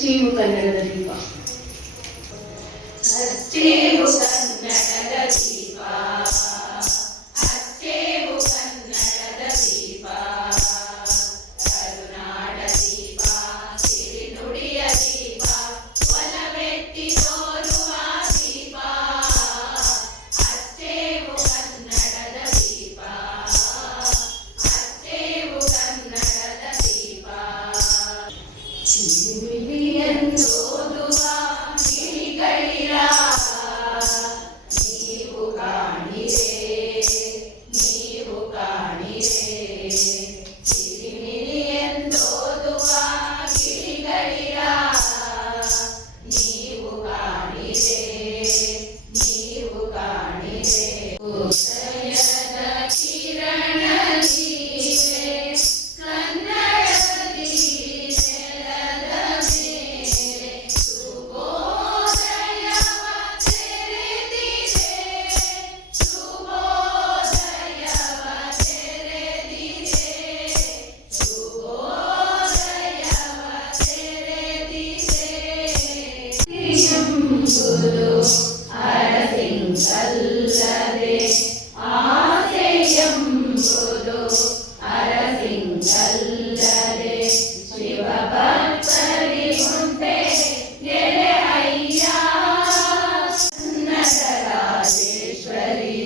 ಚೀವು ಕನ್ನಡದ ದೀಪ. ಅಚ್ಚೇವು ಕನ್ನಡದ ದೀಪ, ಅಚ್ಚೇವು ಕನ್ನಡದ ದೀಪ, ಕರುನಾಡ ದೀಪ, ಸಿರಿನುಡಿಯ ದೀಪ, ಒಲವೆತ್ತಿ ತೋರುವ ದೀಪ. ಅಚ್ಚೇವು ಕನ್ನಡದ ದೀಪ, ಅಚ್ಚೇವು ಕನ್ನಡದ ದೀಪ. ಚಿಲಿಯನ್ನೋದುವ ಗಿಳಿಗಳಿರ ನೀವು ಕಾಣಿರೆ, ನೀವು ಕಾಣಿರೆ. ಚಿಲಿಮಿಲಿಯನ್ನೋದುವ ಗಿಳಿಗಳಿರ ನೀವು ಕಾಣಿರೆ, ನೀವು ಕಾಣಿರೆ. ಉದಯದ ಕಿರಣ ನೀರೆ, ಕನ್ನಡದಿ ನೆಲದ ಮೇಲೆ ಶುಭೋದಯವ ತೆರೆದಿದೆ, ಶುಭೋದಯವ ತೆರೆದಿದೆ, ಶುಭೋದಯವ ತೆರೆದಿದೆ. ಎಂಬುದು ಅರಸಿಂಗಲ್ಲದೆ, ಆಸೆಯೆಂಬುದು ಅರಸಿಂಗಲ್ಲದೆ, ಶಿವಭಕ್ತರಿ ಉಂಟೆ ಗೆಳೆ ಅಯ್ಯ. ಕನ್ನಡ ರಾಜೇಶ್ವರಿ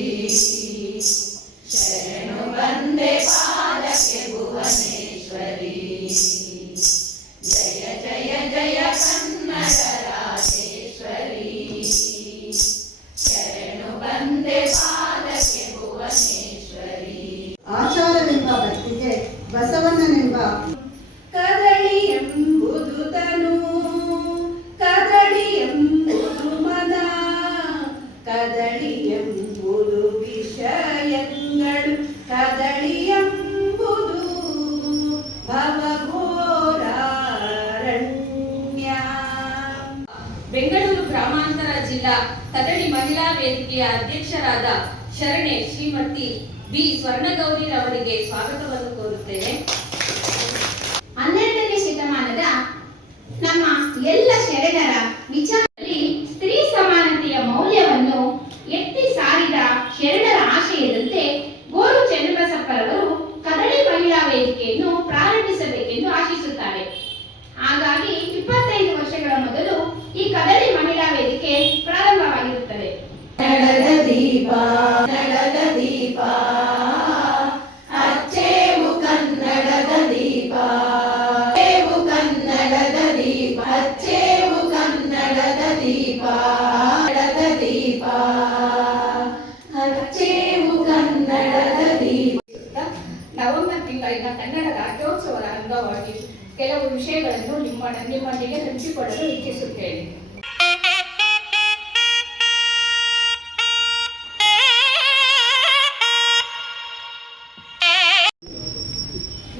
ಶರಣು ಬಂದೆ ಪಾದಕ್ಕೆ ಭುವನೇಶ್ವರಿ. ಜಯ ಜಯ ಜಯ ಕನ್ನಡ ರಾಜೇಶ್ವರಿ, ಶರಣು ಬಂದೆ ಪಾದಕ್ಕೆ ಭುವನೇಶ್ವರಿ. ಆಚಾರವೆಂಬ ಭಕ್ತಿಗೆ ಬಸವಣ್ಣನೆಂಬ ಕದಳಿ ಎಂಬುದು ತನು, ಕದಳಿ ಎಂಬುದು ಮನ, ಕದಳಿ ಎಂಬುದು ವಿಷಯಗಳು, ಕದಳಿ ಎಂಬುದು ಭವಘೋರಾರಣ್ಯ. ಬೆಂಗಳೂರು ಗ್ರಾಮಾಂತರ ಜಿಲ್ಲಾ ಕದಳಿ ಮಹಿಳಾ ವೇದಿಕೆಯ ಅಧ್ಯಕ್ಷರಾದ ಶರಣೆ ಶ್ರೀಮತಿ ಬಿ ಸ್ವರ್ಣಗೌರಿರವರಿಗೆ ಸ್ವಾಗತವನ್ನು ಕೋರುತ್ತೇನೆ. 12ನೇ ಶತಮಾನದ ನಮ್ಮ ಎಲ್ಲ ಶರಣರ ವಿಚಾರದಲ್ಲಿ ಸ್ತ್ರೀ ಸಮಾನತೆಯ ಮೌಲ್ಯವನ್ನು ಎತ್ತಿ ಸಾರಿದ ಶರಣರ ಆಶಯದಂತೆ ಗೋರು ಚನ್ನಬಸಪ್ಪರವರು ಕದಳಿ ಮಹಿಳಾ ವೇದಿಕೆಯನ್ನು ಪ್ರಾರಂಭಿಸಬೇಕೆಂದು ಆಶಿಸುತ್ತಾರೆ. ಹಾಗಾಗಿ 25 ವರ್ಷಗಳ ಮೊದಲು ಈ ಕದಳಿ ಮಹಿಳಾ ವೇದಿಕೆ ಪ್ರಾರಂಭವಾಗಿರುತ್ತದೆ. ಕನ್ನಡದ ದೀಪ, ಕನ್ನಡದ ದೀಪ, ಅಚ್ಚೇವು ಕನ್ನಡದ ದೀಪ, ಅಚ್ಚೇವು ಕನ್ನಡದ ದೀಪ, ಅಚ್ಚೇವು ಕನ್ನಡದ ದೀಪ, ಕನ್ನಡದ ದೀಪ, ಅಚ್ಚೇವು ಕನ್ನಡದ ದೀಪ. ನವೆಂಬರ್ ತಿಂಗಳಿನ ಕನ್ನಡ ರಾಜ್ಯೋತ್ಸವದ ಅಂಗವಾಗಿ ಕೆಲವು ವಿಷಯಗಳನ್ನು ನಿಮ್ಮೊಂದಿಗೆ ಹಂಚಿಕೊಳ್ಳಲು ಇಚ್ಛಿಸುತ್ತೇನೆ.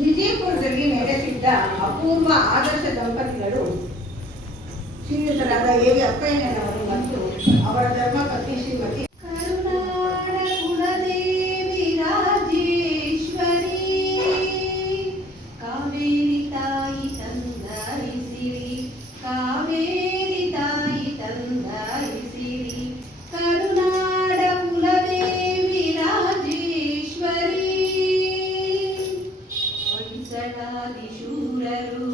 ವಿಜಯಪುರದಲ್ಲಿ ನೆಲೆಸಿದ್ದ ಅಪೂರ್ವ ಆದರ್ಶ ದಂಪತಿಗಳು ಶ್ರೀಯುತರಾದ ಎ ಅಪ್ಪಯ್ಯನವರು ಮತ್ತು ಅವರ ಧರ್ಮಪತ್ನಿ ಶ್ರೀಮತಿ ಕರುನಾಡ ಕುಲದೇವಿ ರಾಜೇಶ್ವರಿ, ಕಾವೇರಿ ತಾಯಿ ತಂದರಿಸಿರಿ, ಕಾವೇರಿ ತಾಯಿ ತಂದರಿಸಿರಿ. ಕರುನಾಡ ಕುಲದೇವಿ ರಾಜೇಶ್ವರಿ, ಹೊಯ್ಸಳಾದಿ ಶೂರರು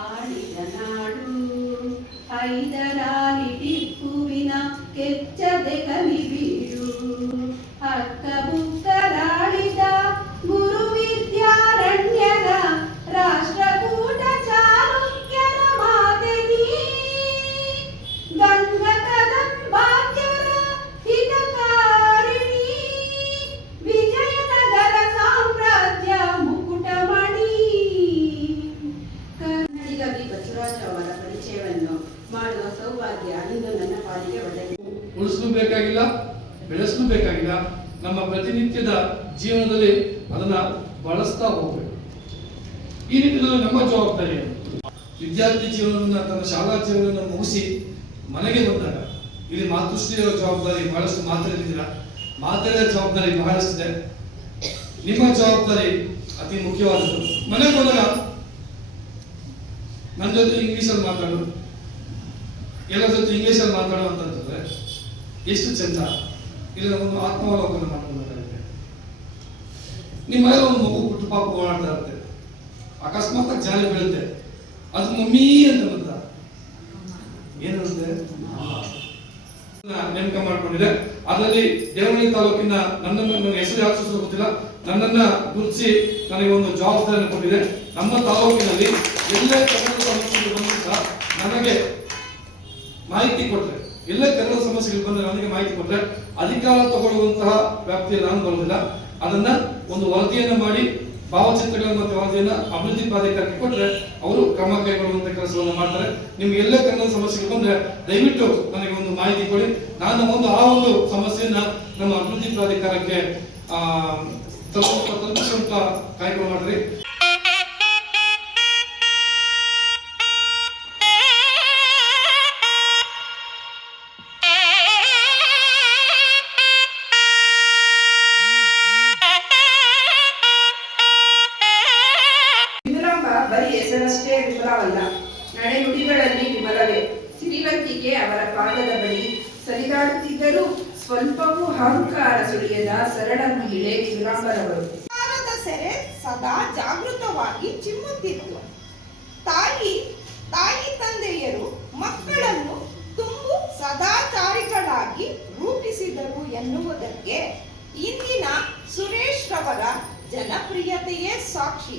ಆಳಿದ ನಾಡು, ಹೈದರಾಲಿ ಟಿಪ್ಪುವಿನ ಕೆಚ್ಚದೆ ಕಲಿಬೀಡು, ಅಕ್ಕ ಬುಕ್ಕರಾಳಿದ ಗುರು ವಿದ್ಯಾರಣ್ಯರ ರಾಷ್ಟ್ರಕೂಟ ಚಾಲುಕ್ಯರ ಮಾತೆನಿ, ಗಂಗ ಕದಂಬಾಕ್ಯರ ಹಿತಕಾರಿಣಿ, ವಿಜಯನಗರ ಸಾಮ್ರಾಜ್ಯ ಮುಕುಟಮಣಿ. ಕನ್ನಡಿಗ ಬಿ ಬಸವರಾಜ್ ಅವರ ಪರಿಚಯವನ್ನು ಮಾಡುವ ಸೌಭಾಗ್ಯ ಇಂದು ನನ್ನ ಪಾಲಿಗೆ ಒದಗಿದೆ. ಉಳಿಸಲು ಬೇಕಾಗಿಲ್ಲ, ಬೆಳೆಸಲು ಬೇಕಾಗಿಲ್ಲ. ನಮ್ಮ ಪ್ರತಿನಿತ್ಯದ ಜೀವನದಲ್ಲಿ ಅದನ್ನ ಬಳಸ್ತಾ ಹೋಗ್ಬೇಕು. ಈ ನಿಟ್ಟಿನಲ್ಲಿ ನಮ್ಮ ಜವಾಬ್ದಾರಿ ವಿದ್ಯಾರ್ಥಿ ಜೀವನವನ್ನು, ತನ್ನ ಶಾಲಾ ಜೀವನವನ್ನು ಮುಗಿಸಿ ಮನೆಗೆ ಬಂದಾಗ ಇಲ್ಲಿ ಮಾತೃಶ್ರೀಯ ಜವಾಬ್ದಾರಿ ಬಹಳಷ್ಟು ಮಾತಾಡಿದ್ದೀರಾ. ಮಾತಾಡಿದ ಜವಾಬ್ದಾರಿ ಬಹಳಷ್ಟಿದೆ. ನಿಮ್ಮ ಜವಾಬ್ದಾರಿ ಅತಿ ಮುಖ್ಯವಾದದ್ದು. ಮನೆಗೆ ಹೋದಾಗ ನನ್ನ ಜೊತೆ ಇಂಗ್ಲೀಷಲ್ಲಿ ಮಾತಾಡು, ಎಲ್ಲರ ಜೊತೆ ಇಂಗ್ಲೀಷಲ್ಲಿ ಮಾತಾಡು ಅಂತಂತಂದ್ರೆ ಎಷ್ಟು ಚಂದ. ಇಲ್ಲ ಒಂದು ಆತ್ಮಾವಲೋಕನ ಮಾಡ್ಕೊಂಡ್ಬೇಕಾಗುತ್ತೆ. ನಿಮ್ಮ ಮನೇಲಿ ಒಂದು ಮಗು ಪುಟ್ಟು ಪಾಪ ಓಡಾಡ್ತಾ ಇರುತ್ತೆ, ಅಕಸ್ಮಾತ್ ಜಾಲಿ ಬೀಳುತ್ತೆ, ಅದು ಮಮ್ಮಿ ಅಂತ ಬಂತ ಏನಂತೆ ನೇಮಕ ಮಾಡ್ಕೊಂಡಿದೆ. ಅದರಲ್ಲಿ ದೇವನಹಳ್ಳಿ ತಾಲೂಕಿನ ನನ್ನ ಹೆಸರು ಯಾಕೆ ಗೊತ್ತಿಲ್ಲ, ನನ್ನನ್ನ ಗುರುತಿಸಿ ನನಗೆ ಒಂದು ಜವಾಬ್ದಾರಿಯನ್ನು ಕೊಟ್ಟಿದೆ. ನಮ್ಮ ತಾಲೂಕಿನಲ್ಲಿ ಎಲ್ಲೇ ಕನ್ನಡ ಸಮಸ್ಯೆಗಳು ಬಂದರೂ ಸಹ ನನಗೆ ಮಾಹಿತಿ ಕೊಟ್ಟರೆ, ಎಲ್ಲೇ ಕನ್ನಡ ಸಮಸ್ಯೆಗಳು ಬಂದರೆ ನನಗೆ ಮಾಹಿತಿ ಕೊಟ್ಟರೆ ಅಧಿಕಾರ ತಗೊಳ್ಳುವಂತಹ ವ್ಯಾಪ್ತಿಯಲ್ಲಿ ನಾನು ಬರುವುದಿಲ್ಲ. ಅದನ್ನ ಒಂದು ವರದಿಯನ್ನು ಮಾಡಿ ಭಾವಚಿತ್ರಗಳನ್ನು ಮತ್ತು ವರದಿಯನ್ನು ಅಭಿವೃದ್ಧಿ ಪ್ರಾಧಿಕಾರಕ್ಕೆ ಕೊಟ್ಟರೆ ಅವರು ಕ್ರಮ ಕೈಗೊಳ್ಳುವಂತ ಕೆಲಸವನ್ನು ಮಾಡ್ತಾರೆ. ನಿಮ್ಗೆ ಎಲ್ಲೇ ಕನ್ನಡ ಸಮಸ್ಯೆಗಳು ಬಂದ್ರೆ ದಯವಿಟ್ಟು ನನಗೆ ಒಂದು ಮಾಹಿತಿ ಕೊಡಿ. ನಾನು ಆ ಒಂದು ಸಮಸ್ಯೆಯನ್ನ ನಮ್ಮ ಅಭಿವೃದ್ಧಿ ಪ್ರಾಧಿಕಾರಕ್ಕೆ ತಲುಪಿಸುವಂತ ಕಾರ್ಯಕ್ರಮ ಮಾಡ್ರಿ. ಬರೀ ಹೆಸರಷ್ಟೇ ವಿಫಲವಲ್ಲ, ನಡೆನುಡಿಗಳಲ್ಲಿ ವಿಮಲವೇ. ಸಿರಿವಂತಿಕೆ ಅವರ ಪಾದದ ಬಳಿ ಸರಿದಾಡುತ್ತಿದ್ದರೂ ಸ್ವಲ್ಪವೂ ಅಹಂಕಾರ ಸುಳಿಯದ ಸರಳ ಮಹಿಳೆ ವಿಮಲಾಂಬರವರು. ಸೆರೆ ಸದಾ ಜಾಗೃತವಾಗಿ ಚಿಮ್ಮುತ್ತಿತ್ತು. ತಾಯಿ ತಂದೆಯರು ಮಕ್ಕಳನ್ನು ತುಂಬು ಸದಾಚಾರಿಗಳಾಗಿ ರೂಪಿಸಿದರು ಎನ್ನುವುದಕ್ಕೆ ಇಂದಿನ ಸುರೇಶ್ ರವರ ಜನಪ್ರಿಯತೆಯೇ ಸಾಕ್ಷಿ.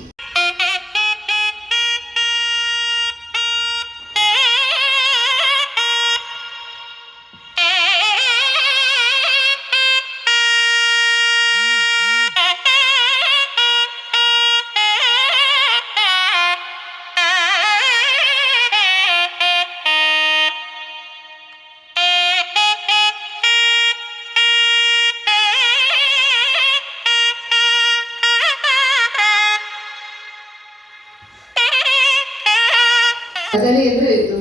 ಕದಳಿ ಅಂದ್ರೆ ಇದು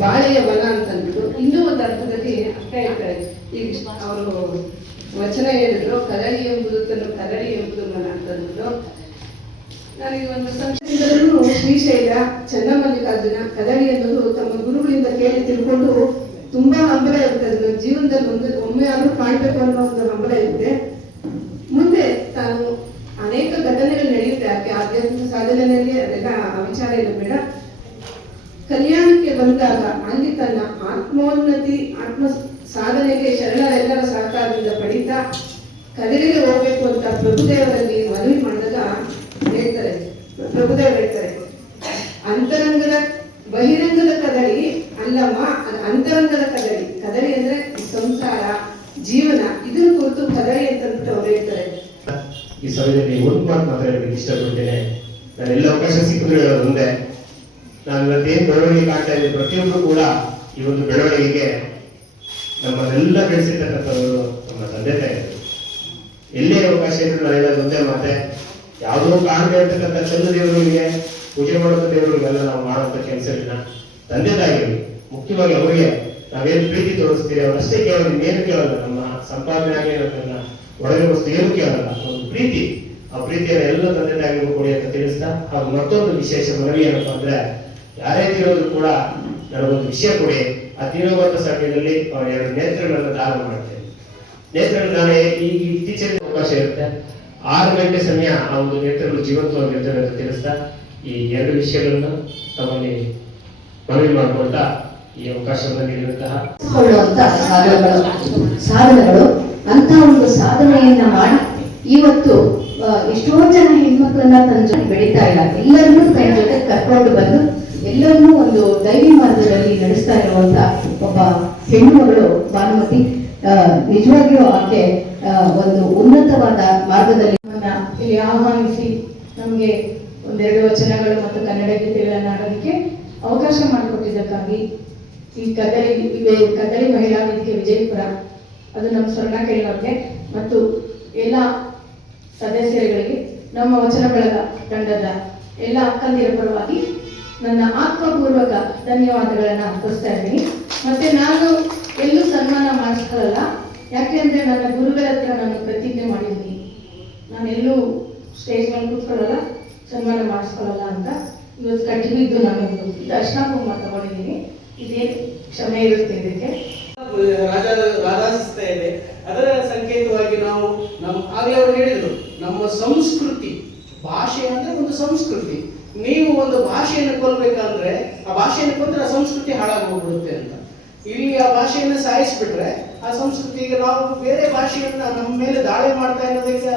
ಬಾಳೆಯ ವನ ಅಂತ ಅಂದ್ಬಿಟ್ಟು ಇನ್ನೂ ಒಂದು ಅರ್ಥದಲ್ಲಿ ಅರ್ಥ ಹೇಳ್ತಾರೆ. ಈಗ ಅವರು ವಚನ ಹೇಳಿದ್ರು, ಕದಳಿ ಎಂಬುದು ತನ್ನ ಕದಳಿ ಎಂಬುದು ಮನ ಅಂತ ಅಂದ್ಬಿಟ್ಟು. ನನಗೆ ಒಂದು ಸಂಶಯದಲ್ಲೂ ಶ್ರೀಶೈಲ ಚನ್ನಮಲ್ಲಿಕಾರ್ಜುನ ಕದಳಿ ಅನ್ನೋದು ತಮ್ಮ ಗುರುಗಳಿಂದ ಕೇಳಿ ತಿಳ್ಕೊಂಡು ತುಂಬಾ ಹಂಬಲ ಇರುತ್ತೆ. ನನ್ನ ಜೀವನದಲ್ಲಿ ಒಮ್ಮೆ ಆದ್ರೂ ಕಾಣ್ಬೇಕು ಅನ್ನೋ ಒಂದು ಹಂಬಲ ಇರುತ್ತೆ. ಮುಂದೆ ತಾನು ಅನೇಕ ಘಟನೆಗಳು ನಡೆಯುತ್ತೆ ಆಧ್ಯಾತ್ಮಿಕ ಸಾಧನೆಯಲ್ಲಿ, ಅದೆಲ್ಲ ವಿಚಾರ ಇಲ್ಲ ಬೇಡ. ಕಲ್ಯಾಣಕ್ಕೆ ಬಂದಾಗ ಅಲ್ಲಿ ತನ್ನ ಆತ್ಮೋನ್ನತಿ ಆತ್ಮ ಸಾಧನೆಗೆ ಶರಣರೆಲ್ಲರ ಸಹಕಾರದಿಂದ ಪಡಿತಾ ಕದಲಿಗೆ ಹೋಗ್ಬೇಕು ಅಂತ ಪ್ರಭುದೇವರಲ್ಲಿ ಮನವಿ ಮಾಡಿದಾಗ ಹೇಳ್ತಾರೆ, ಪ್ರಭುದೇವರು ಹೇಳ್ತಾರೆ, ಅಂತರಂಗದ ಬಹಿರಂಗದ ಕದಳಿ ಅಲ್ಲಮ್ಮ, ಅದು ಅಂತರಂಗದ ಕದಳಿ. ಕದಳಿ ಅಂದ್ರೆ ಸಂಸಾರ ಜೀವನ, ಇದನ್ನ ಕುರಿತು ಕದಳಿ ಅಂತ ಅವ್ರು ಹೇಳ್ತಾರೆ. ಈ ಸಮಯದಲ್ಲಿ ಒಂದು ಮಾತು ಮಾತಾಡೋದಕ್ಕೆ ಇಷ್ಟಪಡ್ತೇನೆ. ನಾನೆಲ್ಲ ಅವಕಾಶ ಸಿಕ್ಕಿದ್ರು ಹೇಳೋದು ಒಂದೇ, ನಾನು ಇವತ್ತೇನು ಬೆಳವಣಿಗೆ ಕಾಣ್ತಾ ಇದ್ದೀನಿ, ಪ್ರತಿಯೊಬ್ಬರು ಕೂಡ ಈ ಒಂದು ಬೆಳವಣಿಗೆಗೆ ನಮ್ಮನ್ನೆಲ್ಲ ಬೆಳೆಸಿರ್ತಕ್ಕಂಥವರು ನಮ್ಮ ತಂದೆ ತಾಯಿಗಳು. ಎಲ್ಲೇ ಅವಕಾಶ ಇದ್ರು ನಾನು ಹೇಳೋದು ಒಂದೇ ಮಾತೆ, ಯಾವುದೋ ಕಾಣದೇ ಇರ್ತಕ್ಕಂಥ ಚಂದ ದೇವರುಗಳಿಗೆ ಪೂಜೆ ಮಾಡುವಂಥ ದೇವರುಗಳಿಗೆಲ್ಲ ನಾವು ಮಾಡುವಂಥ ಕೆಲಸಗಳನ್ನ ತಂದೆ ತಾಯಿಗಳು ಮುಖ್ಯವಾಗಿ ಅವರಿಗೆ ನಾವೇನು ಪ್ರೀತಿ ತೋರಿಸ್ತೀರಿ ಅವರಷ್ಟೇ ಕೇಳೋದು, ಇನ್ನೇನು ಕೇಳಲ್ಲ. ನಮ್ಮ ಸಂಪಾದನೆ ಆಗಿ ನನ್ನ ಒಳಗೆ ವಸ್ತು ಏನು ಕೇಳಲ್ಲ, ಒಂದು ಪ್ರೀತಿ. ಆ ಪ್ರೀತಿಯನ್ನು ಎಲ್ಲ ತಂದೆ ತಾಯಿಗಳು ಕೊಡಿ ಅಂತ ತಿಳಿಸ್ತಾ, ಹಾಗೂ ಮತ್ತೊಂದು ವಿಶೇಷ ಮನವಿ ಏನಪ್ಪಾ ಅಂದ್ರೆ, ಯಾರೇ ತೀರೋದ್ರು ಕೂಡ ನನಗೊಂದು ವಿಷಯ ಕೊಡಿ. ಆ ತೀರೋಗುವಂತ ಸಮಯದಲ್ಲಿ ಅವ್ರ 2 ನೇತ್ರಗಳನ್ನ ದಾನ ಮಾಡ್ತೇನೆ. ನೇತ್ರಗಳು ದಾನ ಈ ಇತ್ತೀಚಿನ ಅವಕಾಶ ಇರುತ್ತೆ. 6 ಗಂಟೆ ಸಮಯ ಆ ಒಂದು ನೇತ್ರಗಳು ಜೀವಂತವಾಗಿರ್ತವೆ ಅಂತ ತಿಳಿಸ್ತಾ ಈ 2 ವಿಷಯಗಳನ್ನ ತಮ್ಮಲ್ಲಿ ಮನವಿ ಮಾಡ್ಕೊಳ್ತಾ ಈ ಅವಕಾಶವನ್ನು ನೀಡಿದಂತಹ ಸಾಧನೆಗಳು ಅಂತ ಒಂದು ಸಾಧನೆಯನ್ನ ಮಾಡಿ ಇವತ್ತು ಎಷ್ಟೋ ಜನ ಹೆಣ್ಮಕ್ಳನ್ನ ತನ್ನ ಜೊತೆ ಬೆಳೀತಾ ಇಲ್ಲ, ಎಲ್ಲರನ್ನೂ ತನ್ನ ಜೊತೆ ಕರ್ಕೊಂಡು ಬಂದು ಎಲ್ಲರನ್ನೂ ಒಂದು ದೈವಿ ಮಾರ್ಗದಲ್ಲಿ ನಡೆಸ್ತಾ ಇರುವಂತ ಒಬ್ಬ ಹೆಣ್ಣು ಮಗಳು ಭಾನುಮತಿ. ನಿಜವಾಗಿಯೂ ಆಕೆ ಒಂದು ಉನ್ನತವಾದ ಮಾರ್ಗದಲ್ಲಿ ಇಲ್ಲಿ ಆಹ್ವಾನಿಸಿ ನಮಗೆ 2 ವಚನಗಳು ಮತ್ತು ಕನ್ನಡ ಗೀತೆಗಳನ್ನು ಆಡೋದಕ್ಕೆ ಅವಕಾಶ ಮಾಡಿಕೊಟ್ಟಿದ್ದಕ್ಕಾಗಿ ಈ ಕದಳಿ ಮಹಿಳಾ ವೇದಿಕೆ ವಿಜಯಪುರ, ಅದು ನಮ್ಮ ಸ್ವರ್ಣ ಕೇಳೋರಿಗೆ ಮತ್ತು ಎಲ್ಲ ಸದಸ್ಯರುಗಳಿಗೆ, ನಮ್ಮ ವಚನ ಬಳಗ ತಂಡದ ಎಲ್ಲ ಅಕ್ಕಂದಿರ ಪರವಾಗಿ ನನ್ನ ಆತ್ಮಪೂರ್ವಕ ಧನ್ಯವಾದಗಳನ್ನ ಅರ್ಪಿಸ್ತಾ ಇದ್ದೀನಿ. ಮತ್ತೆ ನಾನು ಎಲ್ಲೂ ಸನ್ಮಾನ ಮಾಡಿಸ್ಕೊಳ್ಳಲ್ಲ, ಯಾಕೆಂದ್ರೆ ನನ್ನ ಗುರುಗಳ ಹತ್ರ ನಾನು ಪ್ರತಿಜ್ಞೆ ಮಾಡಿದ್ದೀನಿ, ನಾನೆಲ್ಲೂ ಸ್ಟೇಜ್ ಮೇಲೆ ಕೂತ್ಕೊಳ್ಳಲ್ಲ, ಸನ್ಮಾನ ಮಾಡಿಸ್ಕೊಳ್ಳಲ್ಲ ಅಂತ. ಇವತ್ತು ಕಟ್ಟಿಬಿದ್ದು ನಾನು ಇದು ಅರ್ಶಿನ ಕುಂಕುಮ ತಗೊಂಡಿದ್ದೀನಿ. ಇದೇನು ಕ್ಷಮೆ ಇರುತ್ತೆ ಇದಕ್ಕೆ. ರಾಧಾಸ್ತಾ ಇದೆ. ಅದರ ಸಂಕೇತವಾಗಿ ನಾವು ಆಗಲೇ ಅವರು ಹೇಳಿದರು, ನಮ್ಮ ಸಂಸ್ಕೃತಿ, ಭಾಷೆ ಅಂದ್ರೆ ಒಂದು ಸಂಸ್ಕೃತಿ. ನೀವು ಒಂದು ಭಾಷೆಯನ್ನು ಕೊಲ್ಬೇಕಂದ್ರೆ ಆ ಭಾಷೆಯನ್ನು ಕೊಂದ್ರೆ ಆ ಸಂಸ್ಕೃತಿ ಹಾಳಾಗಿ ಹೋಗ್ಬಿಡುತ್ತೆ ಅಂತ. ಇಲ್ಲಿ ಆ ಭಾಷೆಯನ್ನು ಸಾಯಿಸ್ಬಿಟ್ರೆ ಆ ಸಂಸ್ಕೃತಿಗೆ ನಾವು ಬೇರೆ ಭಾಷೆಯನ್ನ ನಮ್ಮ ಮೇಲೆ ದಾಳಿ ಮಾಡ್ತಾ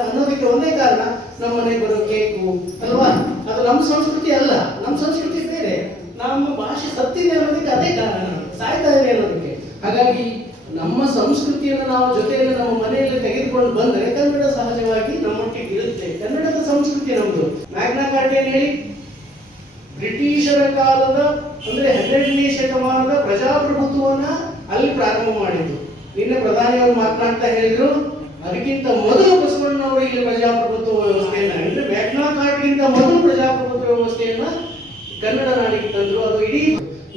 ಅನ್ನೋದಕ್ಕೆ ಒಂದೇ ಕಾರಣ, ನಮ್ಮ ಮನೆಗೆ ಬರೋ ಕೇಕು ಅಲ್ವಾ, ಅದು ನಮ್ಮ ಸಂಸ್ಕೃತಿ ಅಲ್ಲ. ನಮ್ಮ ಸಂಸ್ಕೃತಿ ಬೇರೆ, ನಮ್ಮ ಭಾಷೆ ಸತ್ತಿದೆ ಅನ್ನೋದಕ್ಕೆ ಅದೇ ಕಾರಣ, ಸಾಯ್ತಾ ಇದೆ ಅನ್ನೋದಕ್ಕೆ. ಹಾಗಾಗಿ ನಮ್ಮ ಸಂಸ್ಕೃತಿಯನ್ನು ನಾವು ಜೊತೆಯಲ್ಲಿ ನಮ್ಮ ಮನೆಯಲ್ಲಿ ತೆಗೆದುಕೊಂಡು ಬಂದರೆ ಕನ್ನಡ ಸಹಜವಾಗಿ ನಮ್ಮೊಟ್ಟಿಗೆ ಇರುತ್ತೆ. ಕನ್ನಡದ ಸಂಸ್ಕೃತಿ ನಮ್ದು. ಮ್ಯಾಗ್ನಾ ಕಾರ್ಟಾ ಹೇಳಿ ಬ್ರಿಟಿಷರ ಕಾಲದ ಅಂದ್ರೆ 12ನೇ ಶತಮಾನದ ಪ್ರಜಾಪ್ರಭುತ್ವವನ್ನ ಅಲ್ಲಿ ಪ್ರಾರಂಭ ಮಾಡಿದ್ದು. ನಿನ್ನೆ ಪ್ರಧಾನಿಯವರು ಮಾತನಾಡ್ತಾ ಹೇಳಿದ್ರು, ಅದಕ್ಕಿಂತ ಮೊದಲು ಬಸವಣ್ಣವರು ಇಲ್ಲಿ ಪ್ರಜಾಪ್ರಭುತ್ವ ವ್ಯವಸ್ಥೆಯನ್ನ, ಅಂದ್ರೆ ಮ್ಯಾಗ್ನಾ ಕಾರ್ಟಾಗಿಂತ ಮೊದಲು ಪ್ರಜಾಪ್ರಭುತ್ವ ವ್ಯವಸ್ಥೆಯನ್ನ ಕನ್ನಡ ನಾಡಿಗೆ ತಂದ್ರು. ಅದು ಇಡೀ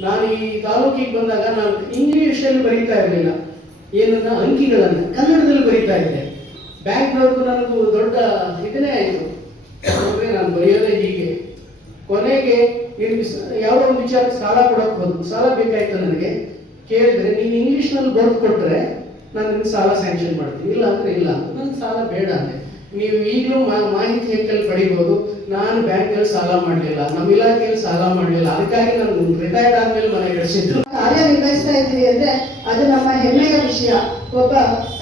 ನಾನು ಈ ತಾಲೂಕಿಗೆ ಬಂದಾಗ ನಾನು ಇಂಗ್ಲಿಷ್ ಅಲ್ಲಿ ಬರೀತಾ ಇರಲಿಲ್ಲ, ಏನನ್ನ ಅಂಕಿಗಳನ್ನ ಕನ್ನಡದಲ್ಲಿ ಬರೀತಾ ಇದ್ದೆ. ಬ್ಯಾಂಕ್ನವ್ರಿಗೂ ನನಗೂ ದೊಡ್ಡ ಇದನ್ನೇ ಆಯಿತು, ನಾನು ಬರೆಯೋದೇ ಹೀಗೆ. ಕೊನೆಗೆ ಯಾವುದೋ ಒಂದು ವಿಚಾರಕ್ಕೆ ಸಾಲ ಕೊಡಕ್ಕೆ ಹೋದ್ರು, ಸಾಲ ಬೇಕಾಯ್ತು ನನಗೆ. ಕೇಳಿದ್ರೆ ನೀನು ಇಂಗ್ಲಿಷ್ನಲ್ಲಿ ಬರೆದು ಕೊಟ್ಟರೆ ನಾನು ನಿಮ್ಗೆ ಸಾಲ ಸ್ಯಾಂಕ್ಷನ್ ಮಾಡ್ತೀನಿ, ಇಲ್ಲ ಅಂದ್ರೆ ಇಲ್ಲ, ನನಗೆ ಸಾಲ ಬೇಡ ಅಂದೆ. ನೀವು ಈಗಲೂ ಮಾಹಿತಿ ಹೆಂಕಲ್ಲಿ ಪಡಿಬೋದು, ನಾನು ಬ್ಯಾಂಕಲ್ಲಿ ಸಾಲ ಮಾಡಲಿಲ್ಲ, ನಮ್ಮ ಇಲಾಖೆಯಲ್ಲಿ ಸಾಲ ಮಾಡಲಿಲ್ಲ, ಅದಕ್ಕಾಗಿ ನಾನು ರಿಟೈರ್ಡ್ ಆದ್ಮೇಲೆ ಮನೆ ಕಳಿಸಿದ್ರು. ಕಾರ್ಯನಿರ್ವಹಿಸ್ತಾ ಇದ್ದೀವಿ ಅಂದ್ರೆ ಅದು ನಮ್ಮ ಹೆಮ್ಮೆಯ ವಿಷಯ. ಒಬ್ಬ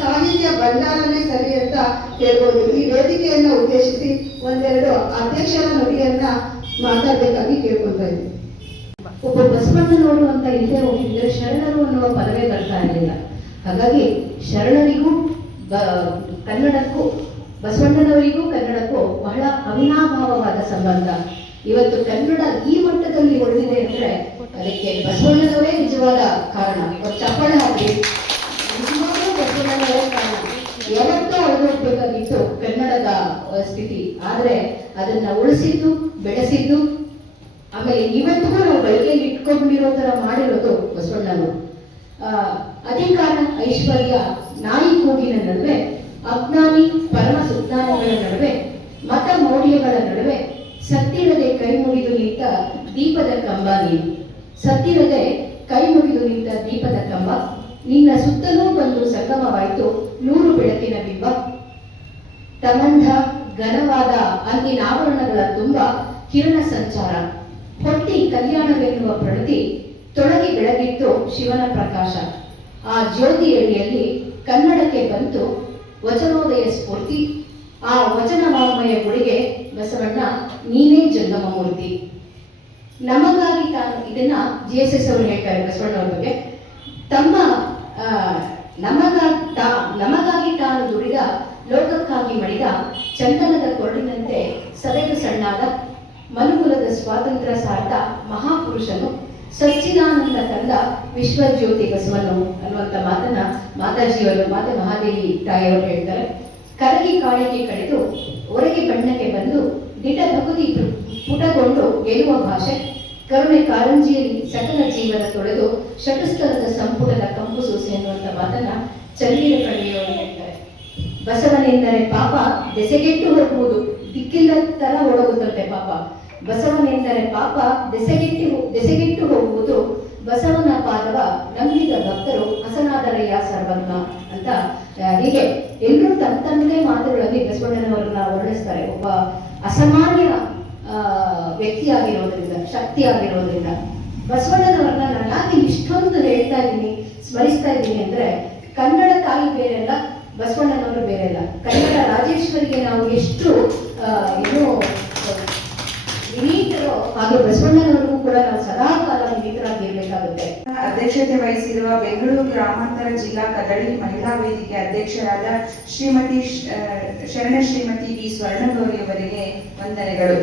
ಸಾಹಿತ್ಯ ಭಂಡಾರನೇ ಸರಿ ಅಂತ ಹೇಳ್ಬೋದು. ಈ ವೇದಿಕೆಯನ್ನ ಉದ್ದೇಶಿಸಿ ಒಂದೆರಡು ಅಧ್ಯಕ್ಷರ ನುಡಿಯನ್ನ ಮಾತಾಡಬೇಕಾಗಿ ಕೇಳ್ಕೊಳ್ತಾ ಇದ್ದೀವಿ. ಒಬ್ಬ ಬಸವಣ್ಣನವರು ಅಂತ ಇಲ್ಲದೆ ಹೋಗಿದ್ರೆ ಶರಣರು ಅನ್ನುವ ಪದವೇ ಬರ್ತಾ ಇರಲಿಲ್ಲ. ಹಾಗಾಗಿ ಶರಣರಿಗೂ ಕನ್ನಡಕ್ಕೂ, ಬಸವಣ್ಣನವರಿಗೂ ಕನ್ನಡಕ್ಕೂ ಬಹಳ ಅವಿನಾಭಾವವಾದ ಸಂಬಂಧ. ಇವತ್ತು ಕನ್ನಡ ಈ ಮಟ್ಟದಲ್ಲಿ ಉಳಿದಿದೆ ಅಂದ್ರೆ ಅದಕ್ಕೆ ಬಸವಣ್ಣನವರೇ ನಿಜವಾದ ಕಾರಣ. ಚಪ್ಪಾಳೆ ಹಾಕಿ, ನಿಜವಾಗ್ಲೂ ಬಸವಣ್ಣನವರೇ ಕಾರಣ. ಯಾವತ್ತೂ ಅಳಗೋಗ್ಬೇಕಾಗಿತ್ತು ಕನ್ನಡದ ಸ್ಥಿತಿ, ಆದ್ರೆ ಅದನ್ನ ಉಳಿಸಿದ್ದು, ಬೆಳೆಸಿದ್ದು, ಆಮೇಲೆ ಇವತ್ತಿಗೂ ನಾವು ಬಳಕೆಯಲ್ಲಿ ಇಟ್ಕೊಂಡಿರೋ ತರ ಮಾಡಿರೋದು ಬಸವಣ್ಣನವರು. ಅಧಿಕಾರ, ಐಶ್ವರ್ಯ, ನಾಯಿ ಕೂಗಿನ ನಡುವೆ, ಅಜ್ಞಾನಿ ಪರಮ ಸುಜ್ಞಾನಿಗಳ ನಡುವೆ, ಮತ ಮೌಲ್ಯಗಳ ನಡುವೆ ಸತ್ತಿರದೆ ಕೈ ಮುಗಿದು ನಿಂತ ದೀಪದ ಕಂಬ ನೀನು. ಸತ್ತಿರದೆ ಕೈ ಮುಗಿದು ನಿಂತ ದೀಪದ ಕಂಬ, ನಿನ್ನ ಸುತ್ತಲೂ ಬಂದು ಸಂಗಮವಾಯಿತು 100 ಬೆಳಕಿನ ಬಿಂಬ. ತಮಂಧ ಘನವಾದ ಅಂದಿನ ಆವರಣಗಳ ತುಂಬ ಕಿರಣ ಸಂಚಾರ, ಹೊಟ್ಟಿ ಕಲ್ಯಾಣವೆನ್ನುವ ಪ್ರಗತಿ, ತೊಳಗಿ ಬೆಳಗಿತ್ತು ಶಿವನ ಪ್ರಕಾಶ. ಆ ಜ್ಯೋತಿ ಅಡಿಯಲ್ಲಿ ಕನ್ನಡಕ್ಕೆ ಬಂತು ವಚನೋದಯ ಸ್ಫೂರ್ತಿ. ಆ ವಚನ ವಾಂಗ್ಮಯ ಗುಡಿಗೆ ಬಸವಣ್ಣ ನೀನೇ ಜಂಗಮ ಮೂರ್ತಿ. ನಮಗಾಗಿ ತಾನು, ಇದನ್ನ GSS ಅವರು ಹೇಳ್ತಾರೆ ಬಸವಣ್ಣವ್ರ ಬಗ್ಗೆ. ತಮ್ಮ ನಮಗಾಗಿ ತಾನು ದುಡಿದ, ಲೋಕಕ್ಕಾಗಿ ಮಡಿದ ಚಂದನದ ಕೊರಳಿನಂತೆ ಸವೆದು ಸಣ್ಣಾದ ಮನುಕುಲದ ಸ್ವಾತಂತ್ರ್ಯ ಸಾರ್ಥ ಮಹಾಪುರುಷನು, ಸಚ್ಚಿದಾನಂದ ತಂದ ವಿಶ್ವಜ್ಯೋತಿ ಬಸವನು ಅನ್ನುವಂಥ ಮಾತನ್ನ ಮಾತಾಜಿಯವರು, ಮಾತೆ ಮಹಾದೇವಿ ತಾಯಿಯವರು ಹೇಳ್ತಾರೆ. ಕರಗಿ ಕಾಳಿಗೆ ಕಳೆದು ಹೊರಗೆ ಬಣ್ಣಕ್ಕೆ ಬಂದು ದಿಟ ಭಕುತಿ ಪುಟಗೊಂಡು ಗೆಲ್ಲುವ ಭಾಷೆ, ಕರುಣೆ ಕಾರಂಜಿಯಲ್ಲಿ ಸಕಲ ಜೀವನ ತೊಳೆದು ಶಟಸ್ಥಲದ ಸಂಪುಟದ ಕಂಪು ಸೂಸೆ ಅನ್ನುವಂಥ ಮಾತನ್ನ ಚನ್ನೀರ ಕಣ್ಣಿಯವರು ಹೇಳ್ತಾರೆ. ಬಸವನೆಂದರೆ ಪಾಪ ದೆಸೆಗೆಟ್ಟು ಹೋಗುವುದು, ದಿಕ್ಕಿಲ್ಲ ತರ ಓಡೋಗುತ್ತಂತೆ ಪಾಪ. ಬಸವನೆಂದರೆ ಪಾಪ ದೆಸೆಗೆಟ್ಟು ಹೋಗುವುದು, ಬಸವನ ಪಾದವ ನಂಬಿದ ಭಕ್ತರು ಹಸನಾದರಯ್ಯ ಸರ್ವಜ್ಞ ಅಂತ. ಹೀಗೆ ಎಲ್ಲರೂ ತನ್ನದೇ ಮಾತುಗಳಲ್ಲಿ ಬಸವಣ್ಣನವರನ್ನ ವರ್ಣಿಸ್ತಾರೆ. ಒಬ್ಬ ಅಸಾಮಾನ್ಯ ವ್ಯಕ್ತಿಯಾಗಿರೋದ್ರಿಂದ, ಶಕ್ತಿಯಾಗಿರೋದ್ರಿಂದ ಬಸವಣ್ಣನವರನ್ನ ನಾನು ಯಾಕೆ ಇಷ್ಟೊಂದು ಹೇಳ್ತಾ ಇದ್ದೀನಿ, ಸ್ಮರಿಸ್ತಾ ಇದ್ದೀನಿ ಅಂದ್ರೆ, ಕನ್ನಡ ತಾಯಿ ಬೇರೆಲ್ಲ, ಬಸವಣ್ಣನವರು ಬೇರೆಲ್ಲ. ಕನ್ನಡ ರಾಜೇಶ್ವರಿಗೆ ನಾವು ಎಷ್ಟು ಏನು ವಿನೀತರೋ, ಹಾಗೆ ಬಸವಣ್ಣನವರಿಗೂ ಕೂಡ ನಾವು ಸದಾ ಕಾಲ ವಿನೀತರಾಗಿರ್ಬೇಕಾಗುತ್ತೆ. ಅಧ್ಯಕ್ಷತೆ ವಹಿಸಿರುವ ಬೆಂಗಳೂರು ಗ್ರಾಮಾಂತರ ಜಿಲ್ಲಾ ಕದಳಿ ಮಹಿಳಾ ವೇದಿಕೆ ಅಧ್ಯಕ್ಷರಾದ ಶ್ರೀಮತಿ ಶ್ರೀಮತಿ ವಿ ಸ್ವರ್ಣಗೌರಿ ಅವರಿಗೆ ವಂದನೆಗಳು.